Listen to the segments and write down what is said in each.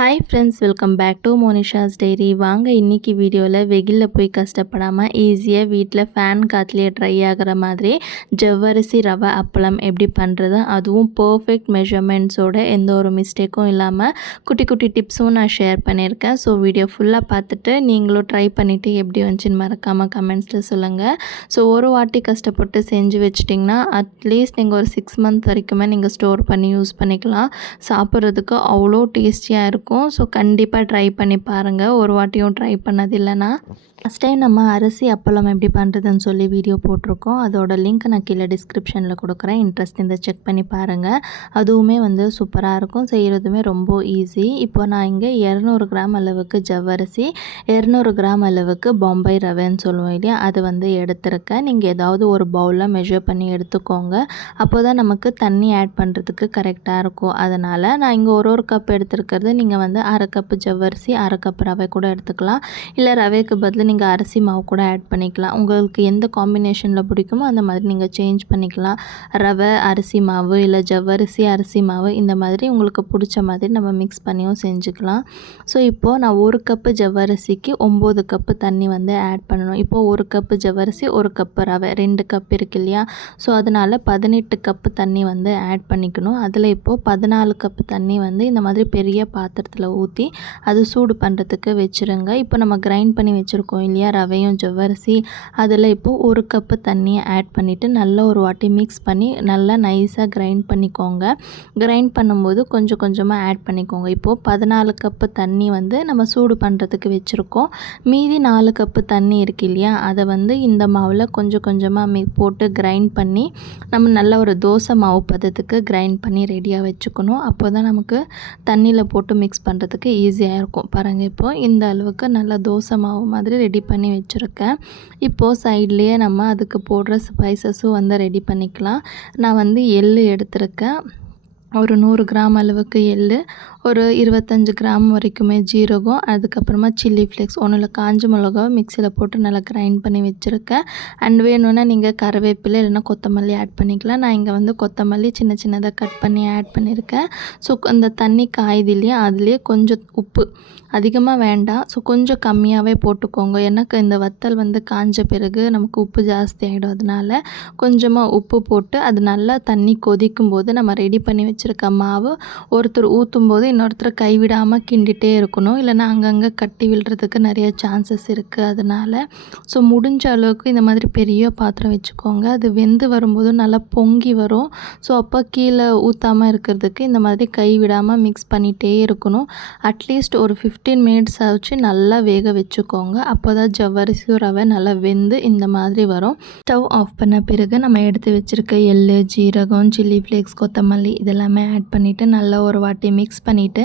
Hi friends, welcome back to Monisha's diary. வாங்க இன்றைக்கி வீடியோவில் வெயிலில் போய் கஷ்டப்படாமல் ஈஸியாக வீட்டில் ஃபேன் காற்றுலேயே ட்ரை ஆகிற மாதிரி ஜவ்வரிசி ரவை அப்பளம் எப்படி பண்ணுறது, அதுவும் பர்ஃபெக்ட் மெஷர்மெண்ட்ஸோட எந்த ஒரு மிஸ்டேக்கும் இல்லாமல் குட்டி குட்டி டிப்ஸும் நான் ஷேர் பண்ணியிருக்கேன். ஸோ வீடியோ ஃபுல்லாக பார்த்துட்டு நீங்களும் ட்ரை பண்ணிவிட்டு எப்படி வந்துச்சுன்னு மறக்காமல் கமெண்ட்ஸில் சொல்லுங்கள். ஸோ ஒரு வாட்டி கஷ்டப்பட்டு செஞ்சு வச்சிட்டிங்கன்னா அட்லீஸ்ட் நீங்கள் ஒரு 6 மந்த் வரைக்குமே நீங்கள் ஸ்டோர் பண்ணி யூஸ் பண்ணிக்கலாம். சாப்பிட்றதுக்கு அவ்வளோ டேஸ்டியாக இருக்கும். ஸோ கண்டிப்பாக ட்ரை பண்ணி பாருங்கள், ஒரு வாட்டியும் ட்ரை பண்ணது இல்லைன்னா. ஃபஸ்ட் டைம் நம்ம அரிசி அப்பளம் எப்படி பண்ணுறதுன்னு சொல்லி வீடியோ போட்டிருக்கோம். அதோட லிங்க் நான் கீழே டிஸ்கிரிப்ஷனில் கொடுக்குறேன். இன்ட்ரெஸ்ட் இருந்தால் செக் பண்ணி பாருங்கள். அதுவுமே சூப்பராக இருக்கும், செய்கிறதுமே ரொம்ப ஈஸி. இப்போ நான் இங்கே 200 கிராம் அளவுக்கு ஜவ்வரிசி, 200 கிராம் அளவுக்கு பாம்பே ரவைன்னு சொல்லுவோம் இல்லையா, அது எடுத்திருக்கேன். நீங்கள் ஏதாவது ஒரு பவுலில் மெஷர் பண்ணி எடுத்துக்கோங்க. அப்போ தான் நமக்கு தண்ணி ஆட் பண்ணுறதுக்கு கரெக்டாக இருக்கும். அதனால் நான் இங்கே ஒரு கப் எடுத்துருக்கிறது. நீங்கள் அரை கப்பு ஜவ்வரிசி, அரை கப் ரவை கூட எடுத்துக்கலாம். இல்லை ரவைக்கு பதில் நீங்கள் அரிசி மாவு கூட ஆட் பண்ணிக்கலாம். உங்களுக்கு எந்த காம்பினேஷனில் பிடிக்குமோ அந்த மாதிரி நீங்கள் சேஞ்ச் பண்ணிக்கலாம். ரவை அரிசி மாவு இல்லை ஜவ்வரிசி அரிசி மாவு, இந்த மாதிரி உங்களுக்கு பிடிச்ச மாதிரி நம்ம மிக்ஸ் பண்ணியும் செஞ்சுக்கலாம். ஸோ இப்போது நான் 1 கப்பு ஜவ்வரிசிக்கு 9 கப்பு தண்ணி ஆட் பண்ணணும். இப்போது 1 கப்பு ஜவ்வரிசி 1 கப்பு ரவை 2 கப் இருக்கு இல்லையா, ஸோ அதனால் 18 கப்பு தண்ணி ஆட் பண்ணிக்கணும். அதில் இப்போது 14 கப்பு தண்ணி இந்த மாதிரி பெரிய பாத்திரத்தில் ஊற்றி அது சூடு பண்ணுறதுக்கு வச்சுருங்க. இப்போ நம்ம கிரைண்ட் பண்ணி வச்சுருக்கோம் இல்லையா ரவையும் ஜவ்வரிசி, அதில் இப்போது 1 கப்பு தண்ணியை ஆட் பண்ணிவிட்டு நல்லா ஒரு வாட்டி மிக்ஸ் பண்ணி நல்லா நைஸாக கிரைண்ட் பண்ணிக்கோங்க. கிரைண்ட் பண்ணும்போது கொஞ்சம் கொஞ்சமாக ஆட் பண்ணிக்கோங்க. இப்போது 14 கப்பு தண்ணி நம்ம சூடு பண்ணுறதுக்கு வச்சுருக்கோம். மீதி 4 கப்பு தண்ணி இருக்குது இல்லையா, அதை இந்த மாவில் கொஞ்சம் கொஞ்சமாக போட்டு கிரைண்ட் பண்ணி நம்ம நல்ல ஒரு தோசை மாவு பதத்துக்கு கிரைண்ட் பண்ணி ரெடியாக வச்சுக்கணும். அப்போ தான் நமக்கு தண்ணியில் போட்டு மிக்ஸ் பண்ணுறதுக்கு ஈஸியாக இருக்கும். பாருங்கள், இப்போது இந்த அளவுக்கு நல்லா தோசை மாவு மாதிரி ரெடி பண்ணி வச்சுருக்கேன். இப்போது சைட்லேயே நம்ம அதுக்கு போடுற ஸ்பைசஸும் ரெடி பண்ணிக்கலாம். நான் எள்ளு எடுத்திருக்கேன். ஒரு 100 கிராம் அளவுக்கு எள்ளு, ஒரு 25 கிராம் வரைக்குமே ஜீரகம், அதுக்கப்புறமா சில்லி ஃப்ளேக்ஸ், ஒன்றில் காஞ்ச மிளகாவை மிக்சியில் போட்டு நல்லா கிரைண்ட் பண்ணி வச்சுருக்கேன். அண்ட் வேணும்னா நீங்கள் கருவேப்பிலை இல்லைன்னா கொத்தமல்லி ஆட் பண்ணிக்கலாம். நான் இங்கே கொத்தமல்லி சின்ன சின்னதாக கட் பண்ணி ஆட் பண்ணியிருக்கேன். ஸோ அந்த தண்ணி காயுது இல்லையா, அதுலேயே கொஞ்சம் உப்பு, அதிகமாக வேண்டாம், ஸோ கொஞ்சம் கம்மியாகவே போட்டுக்கோங்க. எனக்கு இந்த வத்தல் காஞ்ச பிறகு நமக்கு உப்பு ஜாஸ்தி ஆகிடும். அதனால் கொஞ்சமாக உப்பு போட்டு அது நல்லா தண்ணி கொதிக்கும் போது நம்ம ரெடி பண்ணி வச்சுருக்க மாவு ஒருத்தர் ஊற்றும் போது இன்னொருத்தர் கைவிடாமல் கிண்டிகிட்டே இருக்கணும், இல்லைன்னா அங்கங்கே கட்டி விழுறதுக்கு நிறைய சான்சஸ் இருக்குது. அதனால் ஸோ முடிஞ்ச அளவுக்கு இந்த மாதிரி பெரிய பாத்திரம் வச்சுக்கோங்க. அது வெந்து வரும்போது நல்லா பொங்கி வரும். ஸோ அப்போ கீழே ஊற்றாமல் இருக்கிறதுக்கு இந்த மாதிரி கைவிடாமல் மிக்ஸ் பண்ணிகிட்டே இருக்கணும். அட்லீஸ்ட் ஒரு 15 மினிட்ஸ் ஆச்சு நல்லா வேக வச்சுக்கோங்க. அப்போ தான் ஜவ்வரிசி ரவை நல்லா வெந்து இந்த மாதிரி வரும். ஸ்டவ் ஆஃப் பண்ண பிறகு நம்ம எடுத்து வச்சுருக்க எள்ளு, ஜீரகம், சில்லி ஃப்ளேக்ஸ், கொத்தமல்லி இதெல்லாமே ஆட் பண்ணிவிட்டு நல்லா ஒரு வாட்டி மிக்ஸ் பண்ணிவிட்டு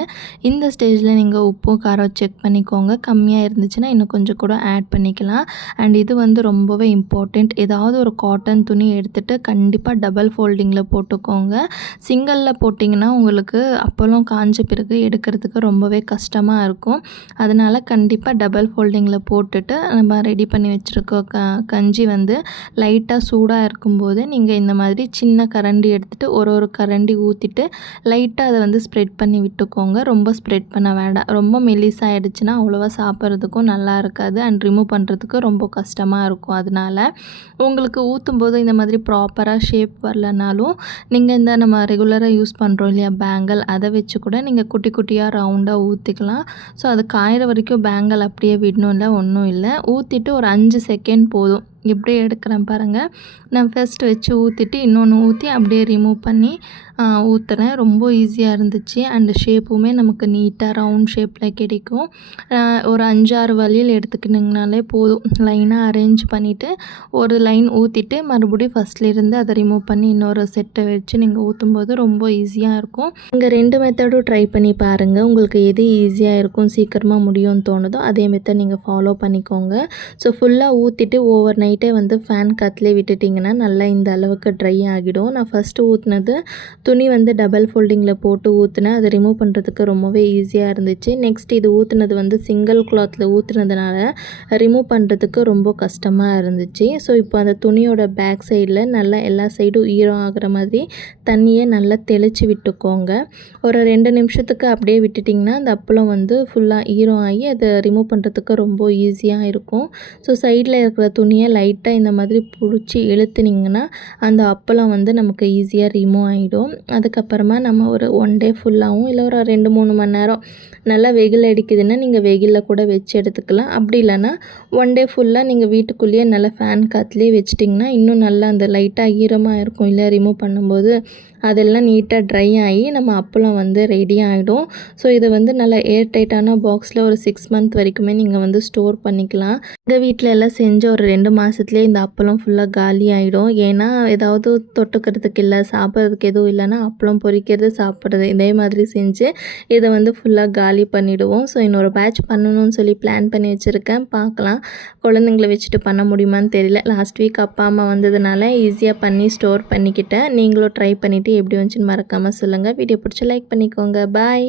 இந்த ஸ்டேஜில் நீங்கள் உப்பும் காரம் செக் பண்ணிக்கோங்க. கம்மியாக இருந்துச்சுன்னா இன்னும் கொஞ்சம் கூட ஆட் பண்ணிக்கலாம். அண்ட் இது ரொம்பவே இம்பார்ட்டண்ட். ஏதாவது ஒரு காட்டன் துணி எடுத்துகிட்டு கண்டிப்பாக டபுள் ஃபோல்டிங்கில் போட்டுக்கோங்க. சிங்கிளில் போட்டிங்கன்னா உங்களுக்கு அப்போல்லாம் காஞ்ச பிறகு எடுக்கிறதுக்கு ரொம்பவே கஷ்டமாக இருக்கும். அதனால் கண்டிப்பாக டபுள் ஃபோல்டிங்கில் போட்டுட்டு நம்ம ரெடி பண்ணி வச்சுருக்க கஞ்சி லைட்டாக சூடாக இருக்கும்போது நீங்கள் இந்த மாதிரி சின்ன கரண்டி எடுத்துகிட்டு ஒரு கரண்டி ஊற்றிட்டு லைட்டாக அதை ஸ்ப்ரெட் பண்ணி விட்டுக்கோங்க. ரொம்ப ஸ்ப்ரெட் பண்ண வேண்டாம். ரொம்ப மெலிசாகிடுச்சுன்னா அவ்வளோவா சாப்பிட்றதுக்கும் நல்லா இருக்காது அண்ட் ரிமூவ் பண்ணுறதுக்கு ரொம்ப கஷ்டமாக இருக்கும். அதனால் உங்களுக்கு ஊற்றும்போது இந்த மாதிரி ப்ராப்பராக ஷேப் வரலனாலும் நீங்கள் இந்த நம்ம ரெகுலராக யூஸ் பண்ணுறோம் இல்லையா பேங்கிள், அதை வச்சு கூட நீங்கள் குட்டி குட்டியாக ரவுண்டாக ஊற்றிக்கலாம். ஸோ அது காயிற வரைக்கும் பேங்கிள் அப்படியே விடணும் இல்லை, ஒன்றும் இல்லை. ஊற்றிட்டு ஒரு 5 செகண்ட் போதும். இப்படியே எடுக்கிறேன் பாருங்கள். நான் ஃபஸ்ட்டு வச்சு ஊற்றிட்டு இன்னொன்று ஊற்றி அப்படியே ரிமூவ் பண்ணி ஊற்றுறேன். ரொம்ப ஈஸியாக இருந்துச்சு அண்டு ஷேப்புமே நமக்கு நீட்டாக ரவுண்ட் ஷேப்பில் கிடைக்கும். ஒரு 5-6 வழியில் எடுத்துக்கிட்டிங்கனாலே போதும். லைனாக அரேஞ்ச் பண்ணிவிட்டு ஒரு லைன் ஊற்றிட்டு மறுபடியும் ஃபஸ்ட்லேருந்து அதை ரிமூவ் பண்ணி இன்னொரு செட்டை வச்சு நீங்கள் ஊற்றும்போது ரொம்ப ஈஸியாக இருக்கும். இங்கே 2 மெத்தடும் ட்ரை பண்ணி பாருங்கள். உங்களுக்கு எது ஈஸியாக இருக்கும், சீக்கிரமாக முடியும்னு தோணுதோ அதே மெத்தட் நீங்கள் ஃபாலோ பண்ணிக்கோங்க. ஸோ ஃபுல்லாக ஊற்றிட்டு ஓவர் நைட்டே வந்து ஃபேன் காற்றுலேயே விட்டுட்டிங்கன்னா நல்லா இந்த அளவுக்கு ட்ரை ஆகிடும். நான் ஃபஸ்ட்டு ஊற்றுனது துணி வந்து டபுள் ஃபோல்டிங்கில் போட்டு ஊற்றுனேன். அதை ரிமூவ் பண்ணுறதுக்கு ரொம்பவே ஈஸியாக இருந்துச்சு. நெக்ஸ்ட் இது ஊற்றுனது வந்து சிங்கிள் கிளாத்தில் ஊற்றுனதுனால ரிமூவ் பண்ணுறதுக்கு ரொம்ப கஷ்டமாக இருந்துச்சு. ஸோ இப்போ அந்த துணியோட பேக் சைடில் நல்லா எல்லா சைடும் ஈரம் ஆகிற மாதிரி தண்ணியை நல்லா தெளித்து விட்டுக்கோங்க. ஒரு 2 நிமிஷத்துக்கு அப்படியே விட்டுட்டிங்கன்னா அந்த அப்பளம் வந்து ஃபுல்லாக ஈரம் ஆகி அதை ரிமூவ் பண்ணுறதுக்கு ரொம்ப ஈஸியாக இருக்கும். ஸோ சைடில் இருக்கிற துணியை லைட்டாக இந்த மாதிரி பிடிச்சி இழுத்துனிங்கன்னா அந்த அப்பளம் வந்து நமக்கு ஈஸியாக ரிமூவ் ஆகிடும். அதுக்கப்புறமா நம்ம ஒரு 1 டே ஃபுல்லாகவும் இல்லை ஒரு 2-3 மணி நேரம் நல்லா வெயில் அடிக்குதுன்னா நீங்கள் வெயிலில் கூட வச்சு எடுத்துக்கலாம். அப்படி இல்லைன்னா 1 டே ஃபுல்லாக நீங்கள் வீட்டுக்குள்ளேயே நல்லா ஃபேன் காற்றுலேயே வச்சிட்டிங்கன்னா இன்னும் நல்லா அந்த லைட்டாக ஈரமாக இருக்கும் இல்லை ரிமூவ் பண்ணும்போது அதெல்லாம் நீட்டாக ட்ரை ஆகி நம்ம அப்பளம் வந்து ரெடி ஆகிடும். ஸோ இதை வந்து நல்லா ஏர் டைட்டான பாக்ஸில் ஒரு 6 மந்த் வரைக்குமே நீங்கள் வந்து ஸ்டோர் பண்ணிக்கலாம். எங்கள் வீட்டில் எல்லாம் செஞ்ச ஒரு 2 மாதத்துலேயே இந்த அப்பளம் ஃபுல்லாக காலி ஆகிடும். ஏன்னா ஏதாவது தொட்டுக்கிறதுக்கு இல்லை சாப்பிட்றதுக்கு எதுவும் இல்லைன்னா அப்பளம் பொரிக்கிறது சாப்பிட்றது இதே மாதிரி செஞ்சு இதை வந்து ஃபுல்லாக காலி பண்ணிவிடுவோம். ஸோ இன்னொரு பேட்ச் பண்ணணும்னு சொல்லி பிளான் பண்ணி வச்சுருக்கேன். பார்க்கலாம் குழந்தைங்கள வச்சுட்டு பண்ண முடியுமான்னு தெரியல. லாஸ்ட் வீக் அப்பா அம்மா வந்ததுனால ஈஸியாக பண்ணி ஸ்டோர் பண்ணிக்கிட்டேன். நீங்களும் ட்ரை பண்ணிவிட்டு எப்படி வந்துச்சுன்னு மறக்காமல் சொல்லுங்கள். வீடியோ பிடிச்சி லைக் பண்ணிக்கோங்க. பாய்.